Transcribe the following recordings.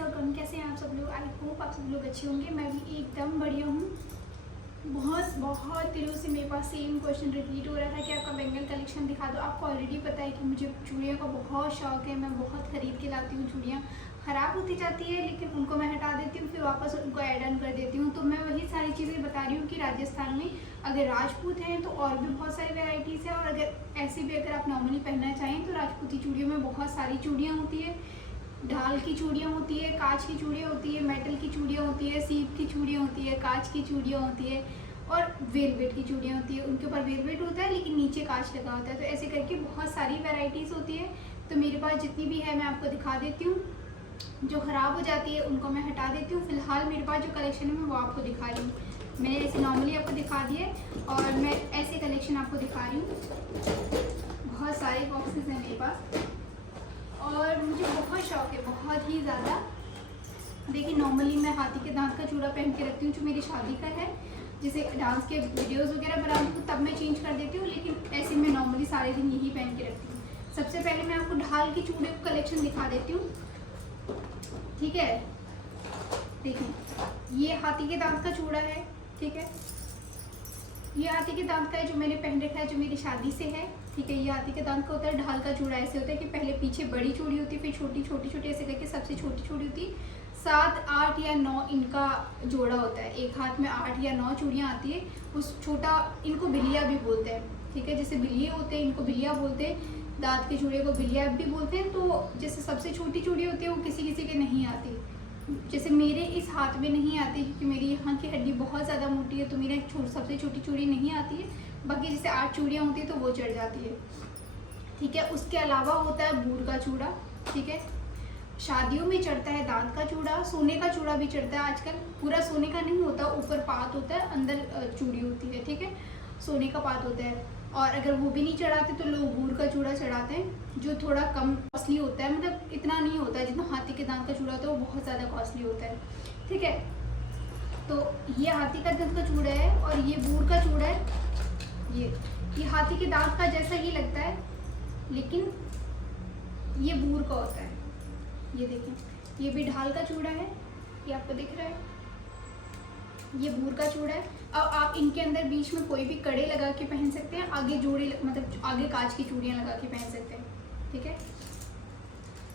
Welcome. कैसे हैं आप सब लोग? आई होप आप सब लोग अच्छे होंगे। मैं भी एकदम बढ़िया हूँ। बहुत दिनों से मेरे पास सेम क्वेश्चन रिपीट हो रहा था कि आपका बेंगल कलेक्शन दिखा दो। आपको ऑलरेडी पता है कि मुझे चूड़ियों का बहुत शौक है। मैं बहुत ख़रीद के लाती हूँ। चूड़ियाँ ख़राब होती जाती है लेकिन उनको मैं हटा देती हूँ, फिर वापस उनको ऐड ऑन कर देती हूँ। तो मैं वही सारी चीज़ें बता रही हूँ कि राजस्थान में अगर राजपूत हैं तो और भी बहुत सारी वेराइटीज़ है, और अगर ऐसे भी अगर आप नॉर्मली पहनना चाहें तो राजपूती चूड़ियों में बहुत सारी चूड़ियाँ होती है। ढाल की चूड़ियाँ होती है, कांच की चूड़ियाँ होती है, मेटल की चूड़ियाँ होती है, सीप की चूड़ियाँ होती है, कांच की चूड़ियाँ होती है, और वेलवेट की चूड़ियाँ होती है। उनके ऊपर वेलवेट होता है लेकिन नीचे कांच लगा होता है। तो ऐसे करके बहुत सारी वैरायटीज़ होती है। तो मेरे पास जितनी भी है मैं आपको दिखा देती हूँ। जो ख़राब हो जाती है उनको मैं हटा देती हूँ। फिलहाल मेरे पास जो कलेक्शन है मैं वो आपको दिखा रही हूँ। मैंने ऐसे नॉर्मली आपको दिखा दिए और मैं ऐसे कलेक्शन आपको दिखा रही हूँ। बहुत सारे बॉक्सेस हैं मेरे पास और मुझे बहुत शौक है, बहुत ही ज़्यादा। देखिए नॉर्मली मैं हाथी के दांत का चूड़ा पहन के रखती हूँ जो मेरी शादी का है। जैसे डांस के वीडियोस वगैरह बनाती हूँ तब मैं चेंज कर देती हूँ, लेकिन ऐसे मैं नॉर्मली सारे दिन यही पहन के रखती हूँ। सबसे पहले मैं आपको ढाल की चूड़े का कलेक्शन दिखा देती हूँ, ठीक है। देखिए ये हाथी के दांत का चूड़ा है, ठीक है। ये हाथी के दांत का है जो मैंने पहन रखा है, जो मेरी शादी से है, ठीक है। ये हाथी के दांत का होता है। ढाल का चूड़ा ऐसे होता है कि पहले पीछे बड़ी चूड़ी होती है, फिर छोटी छोटी छोटी ऐसे करके सबसे छोटी चूड़ी होती है। 7, 8 या 9 इनका जोड़ा होता है। एक हाथ में 8 या 9 चूड़ियाँ आती है। उस छोटा इनको बिलिया भी बोलते हैं, ठीक है। जैसे बिलिये होते हैं इनको बिलिया बोलते हैं, दांत के चूड़े को बिलिया भी बोलते हैं। तो जैसे सबसे छोटी चूड़ी होती है वो किसी किसी के नहीं आती। जैसे मेरे इस हाथ में नहीं आती क्योंकि मेरी यहाँ की हड्डी बहुत ज़्यादा मोटी है, तो मेरे सबसे छोटी चूड़ी नहीं आती है। बाकी जैसे 8 चूड़ियाँ होती है तो वो चढ़ जाती है, ठीक है। उसके अलावा होता है बूर का चूड़ा, ठीक है। शादियों में चढ़ता है दांत का चूड़ा। सोने का चूड़ा भी चढ़ता है आजकल। पूरा सोने का नहीं होता, ऊपर पात होता है, अंदर चूड़ी होती है, ठीक है। सोने का पात होता है। और अगर वो भी नहीं चढ़ाते तो लोग बूर का चूड़ा चढ़ाते हैं जो थोड़ा कम कॉस्टली होता है। मतलब इतना नहीं होता है जितना हाथी के दांत का चूड़ा होता है, वो बहुत ज़्यादा कॉस्टली होता है, ठीक है। तो ये हाथी का दांत का चूड़ा है और ये बूर का चूड़ा है। ये हाथी के दांत का जैसा ही लगता है लेकिन ये बूर का होता है। ये देखें, ये भी ढाल का चूड़ा है, ये आपको दिख रहा है। ये बूर का चूड़ा है। अब आप इनके अंदर बीच में कोई भी कड़े लगा के पहन सकते हैं, आगे जोड़े मतलब आगे कांच की चूड़ियाँ लगा के पहन सकते हैं, ठीक है।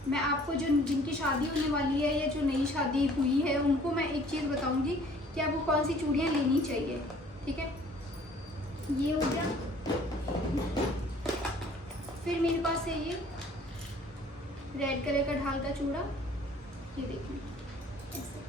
मैं आपको जो जिनकी शादी होने वाली है या जो नई शादी हुई है उनको मैं एक चीज़ बताऊंगी कि आपको कौन सी चूड़ियाँ लेनी चाहिए, ठीक है। ये हो गया। फिर मेरे पास है ये रेड कलर का ढाल का चूड़ा, ये देखिए ऐसे।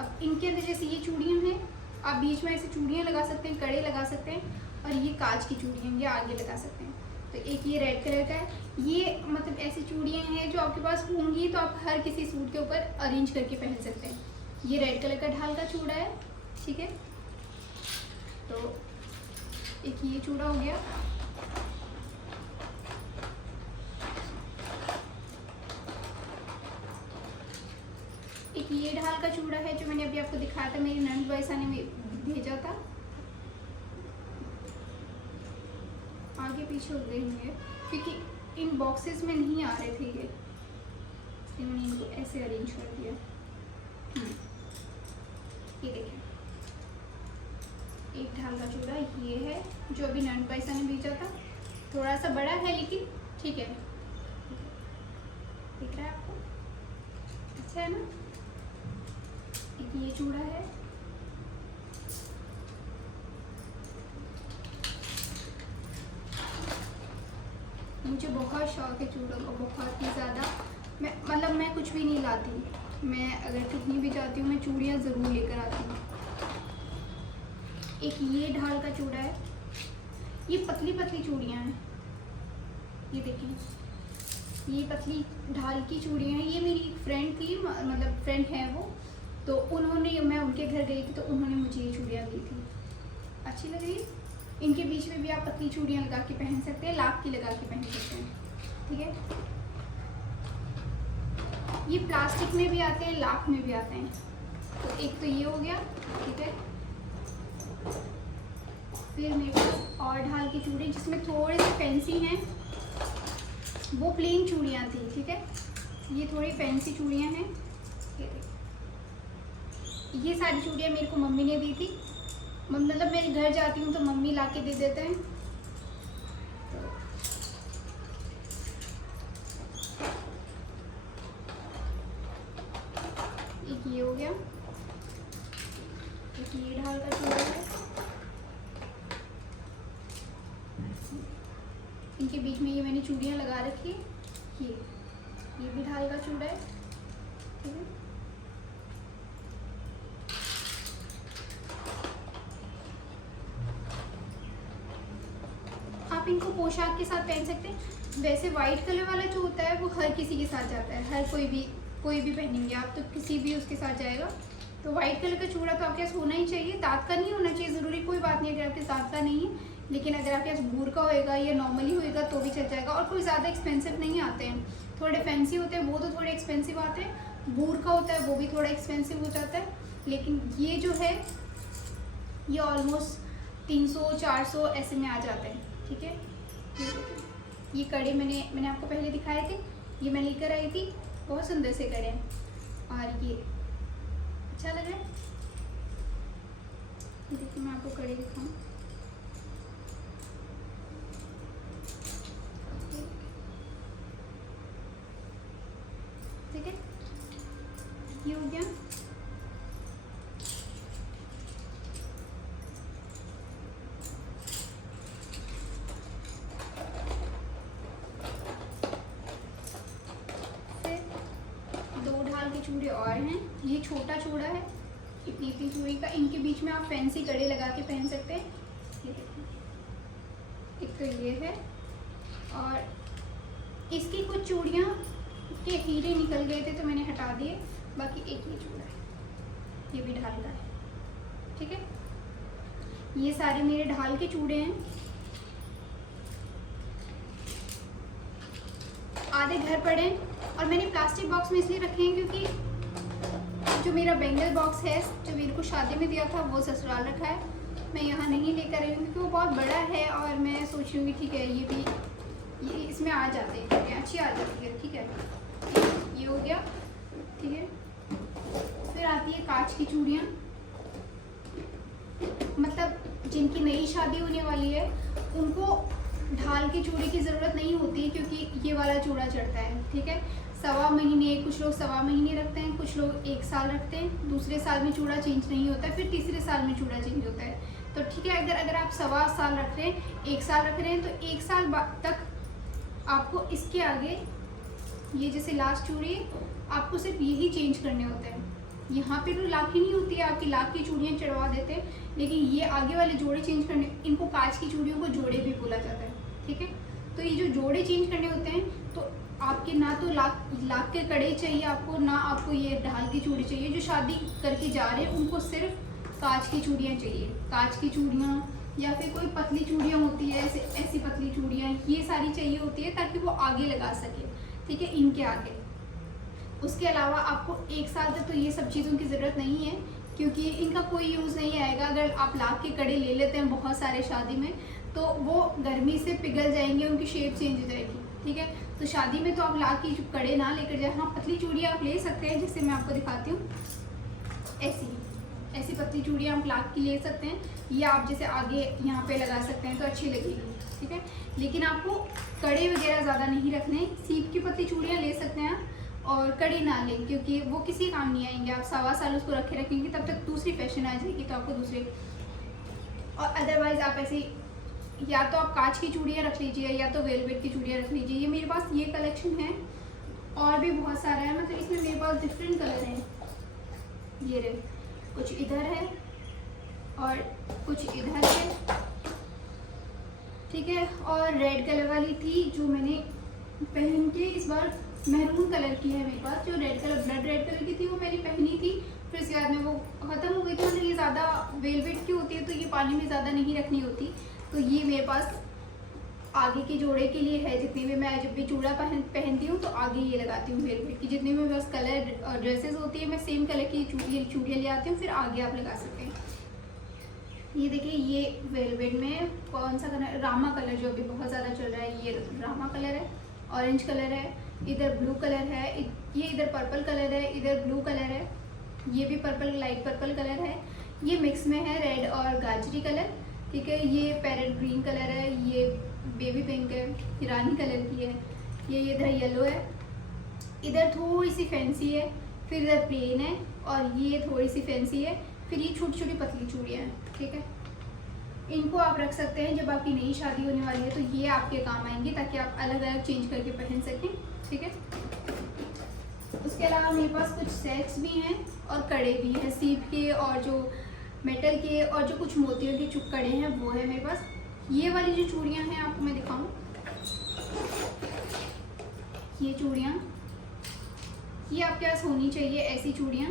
अब इनके अंदर जैसे ये चूड़ियाँ हैं, आप बीच में ऐसे चूड़ियाँ लगा सकते हैं, कड़े लगा सकते हैं, और ये कांच की चूड़ियाँ ये आगे लगा सकते हैं। तो एक ये रेड कलर का है। ये मतलब ऐसी चूड़ियाँ हैं जो आपके पास होंगी तो आप हर किसी सूट के ऊपर अरेंज करके पहन सकते हैं। ये रेड कलर का ढाल का चूड़ा है, ठीक है। तो एक ये चूड़ा हो गया। एक ये ढाल का चूड़ा है जो मैंने अभी आपको दिखाया था, मेरी ननद वाइसा ने भेजा था। आगे पीछे हो गए होंगे क्योंकि इन बॉक्सेस में नहीं आ रहे थे ये, इसलिए मैंने इनको ऐसे अरेंज कर दिया। ये देखें, एक ढाल का चूड़ा ये है जो अभी ननद वाइसा ने भेजा था। थोड़ा सा बड़ा है लेकिन ठीक है, दिख रहा है आपको? अच्छा है ना। एक ये चूड़ा है। मुझे बहुत शौक है चूड़ों का, बहुत ही ज़्यादा। मैं कुछ भी नहीं लाती, मैं अगर कहीं भी जाती हूँ मैं चूड़ियाँ ज़रूर लेकर आती हूँ। एक ये ढाल का चूड़ा है। ये पतली पतली चूड़ियाँ हैं, ये देखें, ये पतली ढाल की चूड़ियाँ हैं। ये मेरी एक फ्रेंड थी, मतलब फ्रेंड है वो, तो उन्होंने, मैं उनके घर गई थी तो उन्होंने मुझे ये चूड़ियाँ दी थी। अच्छी लग रही है। इनके बीच में भी आप पतली चूड़ियाँ लगा के पहन सकते हैं, लाख की लगा के पहन सकते हैं, ठीक है। ये प्लास्टिक में भी आते हैं, लाख में भी आते हैं। तो एक तो ये हो गया, ठीक है। फिर मेरे पास और ढाल की चूड़ी जिसमें थोड़े से फैंसी हैं, वो प्लेन चूड़ियाँ थी, ठीक है। ये थोड़ी फैंसी चूड़ियाँ हैं, ये देखिए। ये सारी चूड़ियाँ मेरे को मम्मी ने दी थी। मतलब मैं घर जाती हूँ तो मम्मी ला के दे देते हैं। एक ये हो गया, एक ये ढाल का चूड़ा है। इनके बीच में ये मैंने चूड़ियाँ लगा रखी है। ये भी ढाल का चूड़ा है, ठीक है। आप इनको पोशाक के साथ पहन सकते हैं। वैसे वाइट कलर वाला जो होता है वो हर किसी के साथ जाता है, हर कोई भी पहनेंगे आप तो किसी भी उसके साथ जाएगा। तो वाइट कलर का चूड़ा तो आपके पास होना ही चाहिए। दांत का नहीं होना चाहिए ज़रूरी, कोई बात नहीं अगर आपके दांत का नहीं है, लेकिन अगर आपके पास बूर का होएगा या नॉर्मली होएगा तो भी चल जाएगा। और कोई ज़्यादा एक्सपेंसिव नहीं आते हैं, थोड़े फैंसी होते हैं वो तो थोड़े एक्सपेंसिव आते हैं। बूर का होता है वो भी थोड़ा एक्सपेंसिव हो जाता है। लेकिन ये जो है ये ऑलमोस्ट 300-400 ऐसे में आ जाते हैं, ठीक है। ये कड़े मैंने आपको पहले दिखाए थे, ये मैं लेकर आई थी, बहुत सुंदर से कड़े हैं। और ये अच्छा लग रहा है, देखिए मैं आपको कड़े दिखाऊं। ठीक है, ये हो गया। चूड़े और हैं, ये छोटा चूड़ा है इतनी चूड़ी का। इनके बीच में आप फैंसी कड़े लगा के पहन सकते हैं। ये देखो, एक तो ये है, और इसकी कुछ चूड़ियाँ के हीरे निकल गए थे तो मैंने हटा दिए। बाकी एक ये चूड़ा है, ये भी ढाल का है, ठीक है। ये सारे मेरे ढाल के चूड़े हैं। आधे घर पड़े और मैंने प्लास्टिक बॉक्स में इसलिए रखे हैं क्योंकि जो मेरा बेंगल बॉक्स है जो मेरे को शादी में दिया था वो ससुराल रखा है, मैं यहाँ नहीं लेकर आई हूँ क्योंकि वो बहुत बड़ा है। और मैं सोच रही हूँ कि ठीक है ये इसमें आ जाते हैं, अच्छी आ जाती है, ठीक है। ये हो गया, ठीक है। फिर आती है कांच की चूड़ियाँ, मतलब जिनकी नई शादी होने वाली है उनको ढाल के चूड़ी की ज़रूरत नहीं होती है क्योंकि ये वाला चूड़ा चढ़ता है, ठीक है। 1.25 महीने, कुछ लोग 1.25 महीने रखते हैं, कुछ लोग 1 साल रखते हैं। दूसरे साल में चूड़ा चेंज नहीं होता है, फिर तीसरे साल में चूड़ा चेंज होता है। तो ठीक है, अगर आप 1.25 साल रख रहे हैं, 1 साल रख रहे हैं, तो 1 साल तक आपको इसके आगे ये जैसे लास्ट चूड़ी आपको सिर्फ यही चेंज करने होते हैं। यहाँ पे तो लाख ही नहीं होती है, आपकी लाख की चूड़ियाँ चढ़वा देते हैं, लेकिन ये आगे वाले जोड़े चेंज करने, इनको कांच की चूड़ियों को जोड़े भी बोला जाता है, ठीक है। तो ये जो जोड़े चेंज करने होते हैं तो आपके ना तो लाख के कड़े चाहिए आपको, ना आपको ये ढाल की चूड़ी चाहिए। जो शादी करके जा रहे हैं उनको सिर्फ कांच की चूड़ियाँ चाहिए, कांच की चूड़ियाँ या फिर कोई पतली चूड़ियाँ होती है ऐसी पतली चूड़ियाँ, ये सारी चाहिए होती है ताकि वो आगे लगा सके, ठीक है, इनके आगे। उसके अलावा आपको 1 साल तक तो ये सब चीज़ों की ज़रूरत नहीं है क्योंकि इनका कोई यूज़ नहीं आएगा। अगर आप लाख के कड़े ले लेते हैं बहुत सारे शादी में तो वो गर्मी से पिघल जाएंगे, उनकी शेप चेंज हो जाएगी, ठीक है। तो शादी में तो आप लाख की कड़े ना लेकर जाए। हाँ, पतली चूड़ियाँ आप ले सकते हैं, जिससे मैं आपको दिखाती हूँ। ऐसी पतली चूड़ियाँ आप लाख की ले सकते हैं, या आप जैसे आगे यहाँ पे लगा सकते हैं तो अच्छी लगेगी, ठीक है। लेकिन आपको कड़े वगैरह ज़्यादा नहीं रखने, सीप की पतली चूड़ियाँ ले सकते हैं और कड़े ना लें क्योंकि वो किसी काम नहीं आएंगे। आप 1.25 साल उसको रखेंगे तब तक दूसरी फैशन आ जाएगी तो आपको दूसरे। और अदरवाइज़ आप ऐसे या तो आप कांच की चूड़ियाँ रख लीजिए या तो वेलवेट की चूड़ियाँ रख लीजिए। ये मेरे पास ये कलेक्शन है और भी बहुत सारा है, मतलब इसमें मेरे पास डिफरेंट कलर हैं। ये रहे, कुछ इधर है और कुछ इधर है, ठीक है। और रेड कलर वाली थी जो मैंने पहन के, इस बार मैरून कलर की है मेरे पास। जो red colour blood red colour की थी वो मैंने पहनी थी, फिर इसके बाद में वो ख़त्म हो गई थी। मतलब ये ज़्यादा वेलवेट की होती है तो ये पानी में ज़्यादा नहीं रखनी होती। तो ये मेरे पास आगे के जोड़े के लिए है। जितनी भी मैं जब भी चूड़ा पहनती हूँ तो आगे ये लगाती हूँ वेलवेट की। जितनी भी बस कलर ड्रेसेस होती है मैं सेम कलर की चूड़ियाँ ले आती हूँ, फिर आगे आप लगा सकते हैं। ये देखिए, ये वेलवेट में कौन सा कलर, रामा कलर जो अभी बहुत ज़्यादा चल रहा है, ये रामा कलर है। ऑरेंज कलर है, इधर ब्लू कलर है, ये इधर पर्पल कलर है, इधर ब्लू कलर है, ये भी पर्पल, लाइट पर्पल कलर है। ये मिक्स में है रेड और गाजरी कलर, ठीक है। ये पैरेट ग्रीन कलर है, ये बेबी पिंक है, ये रानी कलर की है, ये इधर येलो है, इधर थोड़ी सी फैंसी है, फिर इधर प्लेन है और ये थोड़ी सी फैंसी है, फिर ये छोटी छोटी पतली चूड़ियाँ हैं, ठीक है। इनको आप रख सकते हैं जब आपकी नई शादी होने वाली है, तो ये आपके काम आएंगे ताकि आप अलग अलग चेंज करके पहन सकें, ठीक है। उसके अलावा मेरे पास कुछ सेट्स भी हैं और कड़े भी हैं, सीप के और जो मेटल के और जो कुछ मोतियों के कड़े हैं वो है मेरे पास। ये वाली जो चूड़ियाँ हैं आपको मैं दिखाऊं, ये चूड़ियाँ, ये आपके पास होनी चाहिए, ऐसी चूड़ियाँ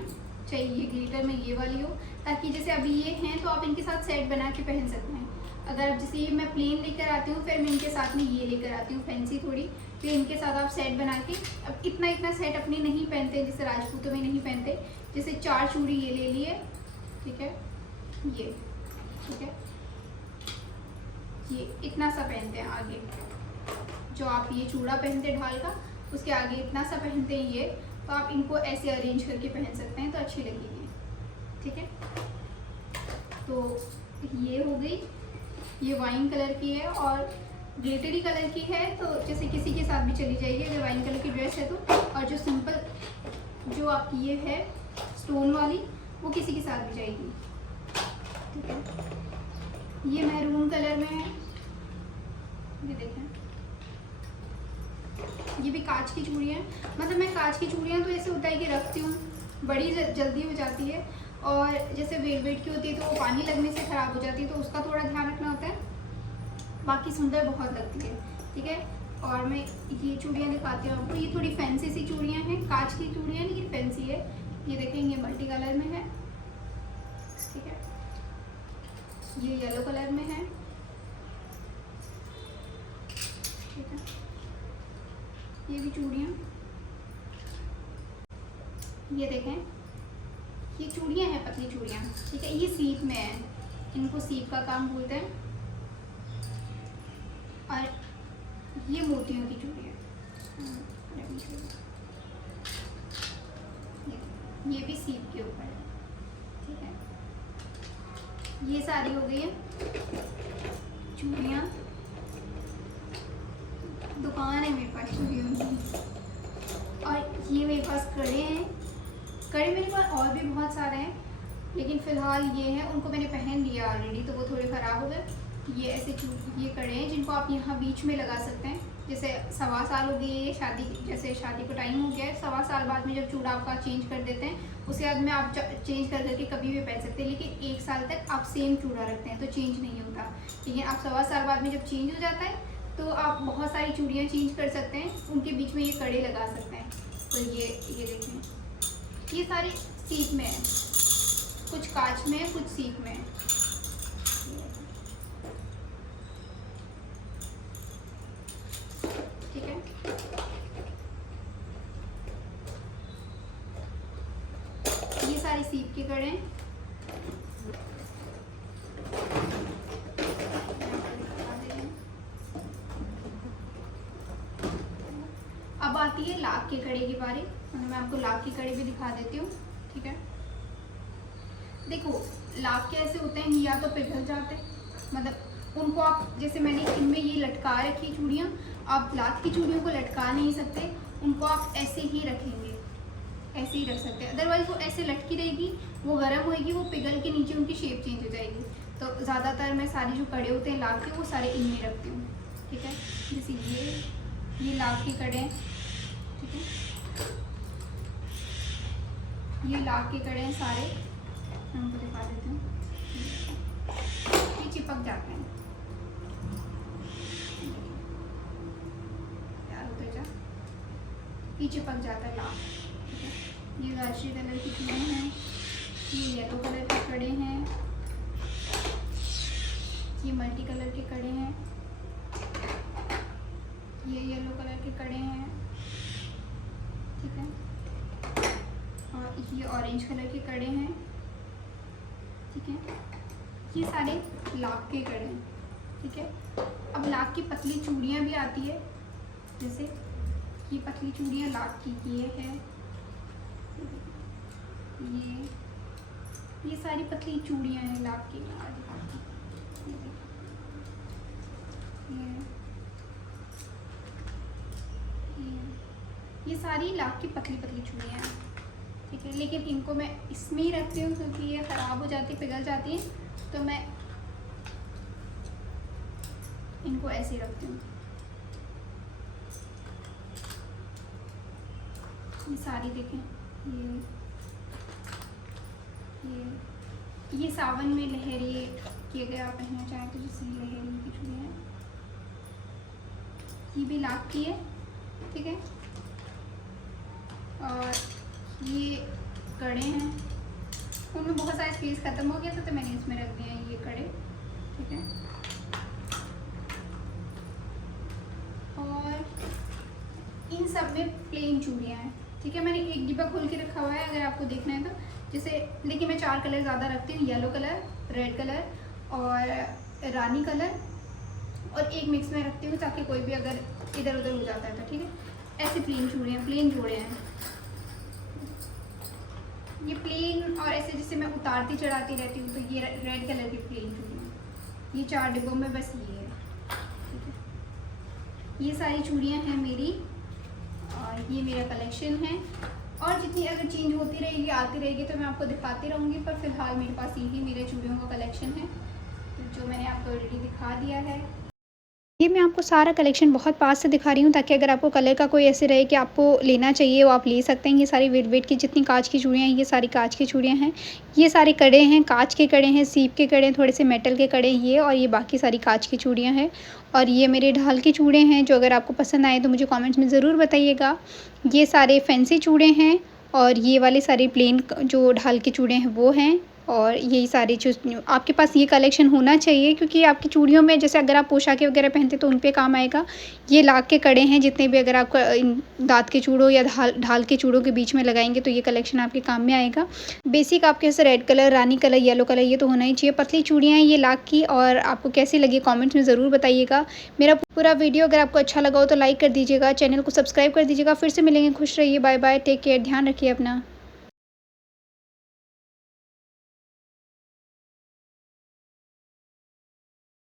चाहिए ग्लिटर में ये वाली हो, ताकि जैसे अभी ये हैं तो आप इनके साथ सेट बना के पहन सकते हैं। अगर जैसे ये मैं प्लेन लेकर आती हूँ, फिर मैं इनके साथ में ये लेकर आती हूँ फैंसी थोड़ी, फिर इनके साथ आप सेट बना के, अब इतना सेट अपने नहीं पहनते, जैसे राजपूतों में नहीं पहनते, जैसे 4 चूड़ी ये ले लिए, ठीक है, ये, ठीक है, ये इतना सा पहनते हैं आगे, जो आप ये चूड़ा पहनते ढाल का, उसके आगे इतना सा पहनते हैं ये, तो आप इनको ऐसे अरेंज करके पहन सकते हैं तो अच्छी लगेगी, ठीक है। तो ये हो गई, ये वाइन कलर की है और ग्लिटरी कलर की है, तो जैसे किसी के साथ भी चली जाएगी अगर वाइन कलर की ड्रेस है तो। और जो सिंपल जो आपकी ये है स्टोन वाली, वो किसी के साथ भी जाएगी, ठीक है। ये मैरून कलर में है, ये देखें, ये भी कांच की चूड़ियाँ हैं। मतलब मैं कांच की चूड़ियाँ तो ऐसे होता है कि रखती हूँ, बड़ी जल्दी हो जाती है, और जैसे वेलवेट की होती है तो वो पानी लगने से ख़राब हो जाती है, तो उसका थोड़ा ध्यान रखना होता है। बाकी सुंदर बहुत लगती है, ठीक है। और मैं ये चूड़ियाँ दिखाती हूँ आपको, ये थोड़ी फैंसी सी चूड़ियाँ हैं, कांच की चूड़ियाँ लेकिन फैंसी है। ये देखें, ये मल्टी कलर में है, ठीक है, ये येलो कलर में है, ठीक है। ये भी चूड़ियाँ, ये देखें, ये चूड़ियाँ हैं पतली चूड़ियाँ, ठीक है। ये सीप में है, इनको सीप का काम बोलते हैं। और ये मोतियों की चूड़ियाँ, ये भी सीप के ऊपर है, ठीक है। ये सारी हो गई है चूड़ियाँ। दुकान है मेरे पास चूड़ियों की, और ये मेरे पास कड़े हैं। कड़े मेरे पास और भी बहुत सारे हैं, लेकिन फ़िलहाल ये हैं, उनको मैंने पहन लिया ऑलरेडी तो वो थोड़े ख़राब हो गए। ये ऐसे ये कड़े हैं जिनको आप यहाँ बीच में लगा सकते हैं। जैसे 1.25 साल हो गई है शादी, जैसे शादी को टाइम हो गया है, 1.25 साल बाद में जब चूड़ा आपका चेंज कर देते हैं, उसके बाद में आप चेंज कर करके कभी भी पहन सकते हैं। लेकिन 1 साल तक आप सेम चूड़ा रखते हैं तो चेंज नहीं होता। लेकिन आप 1.25 साल बाद में जब चेंज हो जाता है तो आप बहुत सारी चूड़ियाँ चेंज कर सकते हैं, उनके बीच में ये कड़े लगा सकते हैं। तो ये देखें, ये सारे सीप में है, कुछ कांच में है, कुछ सीप में है। ठीक है, ये सारी सीप के कड़े हैं। अब आती है लाख के कड़े की बारी, मैं आपको लाख के कड़े भी दिखा देती हूँ, ठीक है। देखो, लाख के ऐसे होते हैं, या तो पिघल जाते हैं, मतलब उनको आप, जैसे मैंने इनमें ये लटका रखी चूड़ियाँ, आप लाख की चूड़ियों को लटका नहीं सकते, उनको आप ऐसे ही रखेंगे, ऐसे ही रख सकते हैं। अदरवाइज वो ऐसे लटकी रहेगी, वो गर्म होएगी, वो पिघल के नीचे उनकी शेप चेंज हो जाएगी। तो ज़्यादातर मैं सारी जो कड़े होते हैं लाख के, वो सारे इनमें रखती हूँ, ठीक है। जैसे ये लाख के कड़े हैं, ठीक है, ये लाख के कड़े हैं सारे, मैं उनको दिखा देती हूँ। ये चिपक जाते हैं, यार उधर जा, ये चिपक जाता है लाख, ठीक है। ये गाजरी कलर की चूड़ियाँ हैं, ये येलो कलर के कड़े हैं, ये मल्टी कलर के कड़े हैं, ये येलो कलर के कड़े हैं, ठीक है। और ये ऑरेंज कलर के कड़े हैं, ठीक है। ये सारे लाख के कड़े हैं, ठीक है। अब लाख की पतली चूड़ियाँ भी आती है, जैसे ये पतली चूड़ियाँ लाख की ये है, ये सारी पतली चूड़ियाँ हैं लाख की। ये सारी लाख की पतली पतली चूड़ियाँ हैं, ठीक है। लेकिन इनको मैं इसमें ही रखती हूँ क्योंकि ये ख़राब हो जाती, पिघल जाती है, तो मैं इनको ऐसे ही रखती हूँ। ये सारी देखें, ये सावन में लहरिए की अगर आप पहनना चाहें तो जैसे लहरिए की चूड़ियाँ हैं, ये भी लाख की है, ठीक है। और ये कड़े हैं, उनमें बहुत सारा स्पेस ख़त्म हो गया था तो मैंने इसमें रख दिए हैं ये कड़े, ठीक है। और इन सब में प्लेन चूड़ियाँ हैं, ठीक है। मैंने एक डिब्बा खोल के रखा हुआ है अगर आपको देखना है तो, जैसे लेकिन मैं 4 कलर ज़्यादा रखती हूँ, येलो कलर, रेड कलर और रानी कलर, और एक मिक्स में रखती हूँ ताकि कोई भी अगर इधर उधर हो जाता है तो, ठीक है। ऐसे प्लेन चूड़ियाँ, प्लेन जोड़े हैं ये प्लेन, और ऐसे जैसे मैं उतारती चढ़ाती रहती हूँ तो ये रेड कलर की प्लेन चूड़ियाँ, ये 4 डिब्बों में बस ये है, ठीक है। ये सारी चूड़ियाँ हैं मेरी, और ये मेरा कलेक्शन है। और जितनी अगर चेंज होती रहेगी, आती रहेगी तो मैं आपको दिखाती रहूँगी, पर फिलहाल मेरे पास यही मेरे चूड़ियों का कलेक्शन है जो मैंने आपको ऑलरेडी दिखा दिया है। ये मैं आपको सारा कलेक्शन बहुत पास से दिखा रही हूँ ताकि अगर आपको कलर का कोई ऐसे रहे कि आपको लेना चाहिए वो आप ले सकते हैं। ये सारी वेट की जितनी कांच की चूड़ियाँ हैं, ये सारी कांच की चूड़ियाँ हैं। ये सारे कड़े हैं, कांच के कड़े हैं, सीप के कड़े हैं, थोड़े से मेटल के कड़े ये, और ये बाकी सारी कांच की चूड़ियाँ हैं। और ये मेरे ढाल के चूड़े हैं जो अगर आपको पसंद आए तो मुझे कॉमेंट्स में ज़रूर बताइएगा। ये सारे फैंसी चूड़े हैं, और ये वाले सारे प्लेन जो ढाल के चूड़े हैं वो हैं। और यही सारी आपके पास ये कलेक्शन होना चाहिए क्योंकि आपकी चूड़ियों में जैसे अगर आप पोशाकें वगैरह पहनते तो उन पे काम आएगा। ये लाख के कड़े हैं, जितने भी अगर आप दांत के चूड़ों या ढाल के चूड़ों के बीच में लगाएंगे तो ये कलेक्शन आपके काम में आएगा। बेसिक आपके जैसे रेड कलर, रानी कलर, येलो कलर ये तो होना ही चाहिए। पतली चूड़ियाँ हैं ये लाख की, और आपको कैसी लगी कॉमेंट्स में ज़रूर बताइएगा। मेरा पूरा वीडियो अगर आपको अच्छा लगा हो तो लाइक कर दीजिएगा, चैनल को सब्सक्राइब कर दीजिएगा। फिर से मिलेंगे, खुश रहिए, बाय बाय, टेक केयर, ध्यान रखिए अपना।